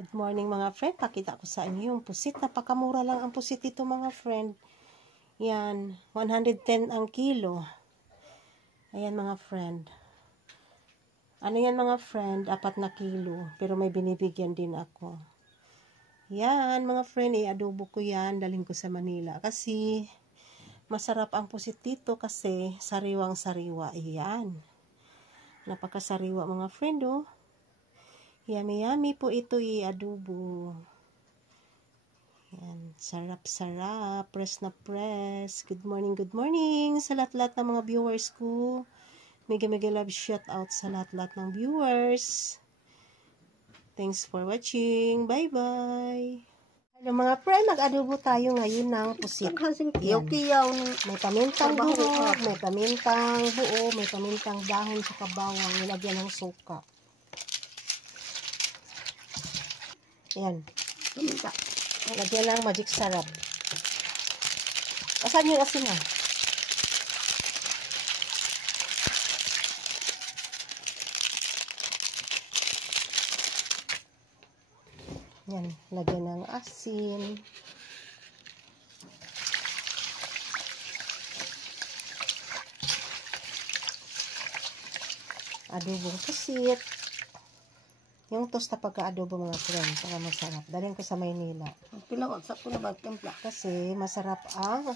Good morning mga friend. Pakita ko sa inyo yung pusit. Napakamura lang ang pusit dito mga friend. Yan. 110 ang kilo. Ayan mga friend. Ano yan mga friend? 4 na kilo. Pero may binibigyan din ako. Yan mga friend. I-adobo ko yan. Daling ko sa Manila. Kasi masarap ang pusit dito kasi sariwang sariwa. Ayan. Napakasariwa mga friend oh. Yummy yummy po ito i-adobo. Yan, sarap-sarap. Press na press. Good morning sa lahat-lahat ng mga viewers ko. Mega love shout out sa lahat-lahat ng viewers. Thanks for watching. Bye-bye. Hello mga friend, mag-adobo tayo ngayon ng pusit. Kiyaw-kiyaw. May pamintang buo, may pamintang buo, may pamintang dahon sa bawang, nilagyan ng suka. Ayan. Paminta. Lagyan lang magic sarap. Asan yung asin ha? Yan. Lagyan ng asin. Adobong pusit. Yung tosta pagka-adobo mga friend, para masarap. Daling ko sa Maynila. Pinawagsak ko na ba templa? Kasi masarap ang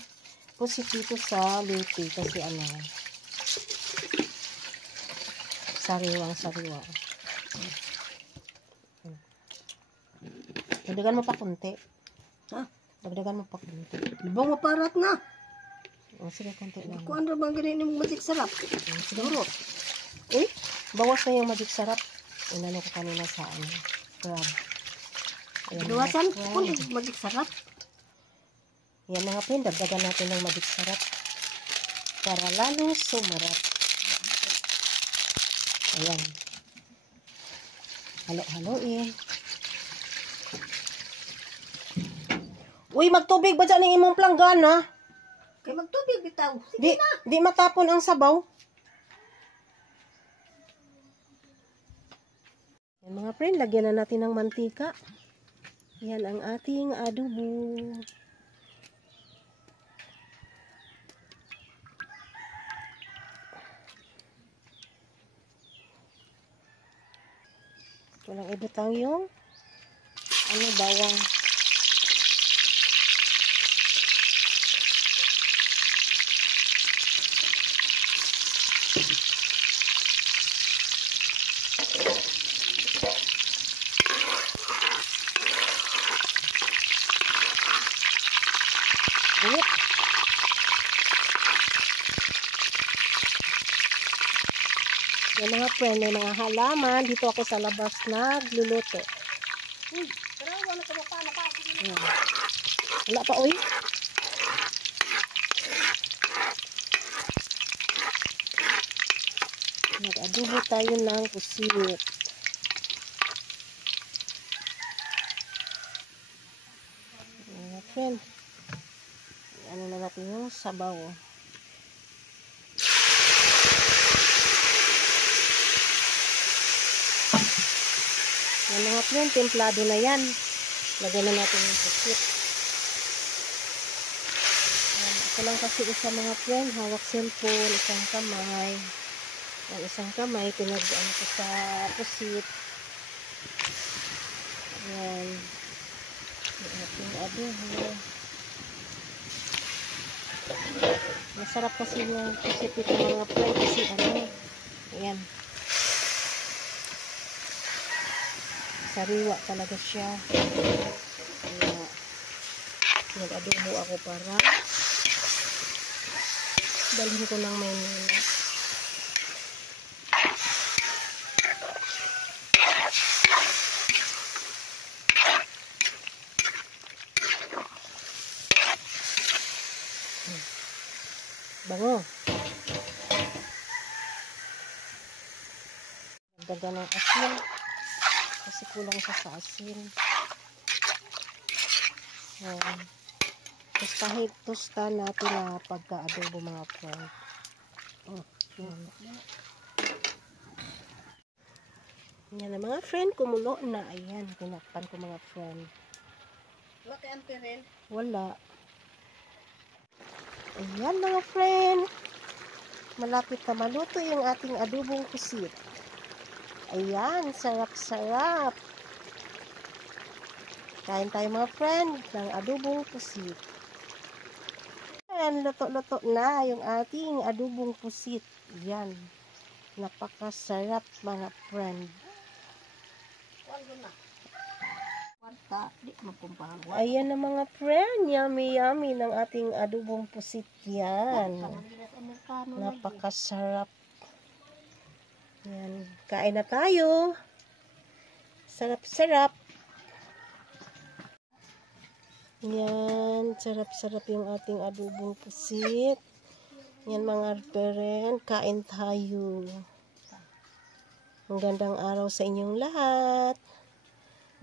pusit dito sa Leyte. Kasi ano, sariwang-sariwa. Dagdagan mo pa kunti. Ha? Dagdagan mo pa kunti. Ibang maparat na. O, sige, kunti lang. Kung ano bang ganyan yung magic sarap? Siguro. Uy, bawas na yung magic sarap. Inano ko kanina sa ano, crab. Ayan, Luwasan mga kung friend. magic sarap. Yan mga friend, dagdagan natin ng magic sarap para lalo sumarap. Ayan. Halo-haloin. Uy, magtubig ba dyan ang imong planggana? Kaya magtubig bitaw. Sige na. Di matapon ang sabaw. Yan mga friend, lagyan na natin ng mantika. Yan ang ating adobo. Walang ibutang yung bawang. Yan mga friend, may mga halaman. Dito ako sa labas nagluluto. Pero wala ka pa na pa. Yan. Wala pa, uy. Nag-adobo tayo ng pusit. Mga friend. Ano na natin yung sabaw. Yan mga friend, templado na yan. Lagyan na natin yung pusit. Yan, ako lang kasi isa mga friend, hawak cellphone, isang kamay. Ang isang kamay, pinag-ano ko sa pusit. Yan. Yung ating adobo. Masarap kasi yung pusit ito mga friend kasi ano, ayan. Sariwa talaga siya. Kaya nag-adobo ako para dalhin ko ng Maynila. Bango. Dagdagan ng asin. Kasi kulang siya sa asin. Tosta natin na pagka-adobo mga friend. Yan na mga friend, kumulo na. Ayan, tinakpan ko mga friend. Wala kay amperin. Wala. Ayan mga friend. Malapit na maluto yung ating adobong pusit. Ayan, sarap-sarap. Kain tayo mga friend ng adobong pusit. Ayan, luto-luto na yung ating adobong pusit. Ayan. Napakasarap mga friend. Wala na. Kwarta, di mapumpahan. Ayan na mga friend. Yummy yummy ng ating adobong pusit yan. Napakasarap. Yan. Kain na tayo. Sarap-sarap. Yan. Sarap-sarap yung ating adobong pusit. Yan mga friend. Kain tayo. Ang gandang araw sa inyong lahat.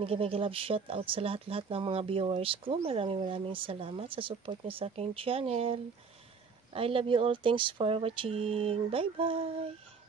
Mega love shout out sa lahat-lahat ng mga viewers ko. Maraming salamat sa support niyo sa aking channel. I love you all. Thanks for watching. Bye-bye.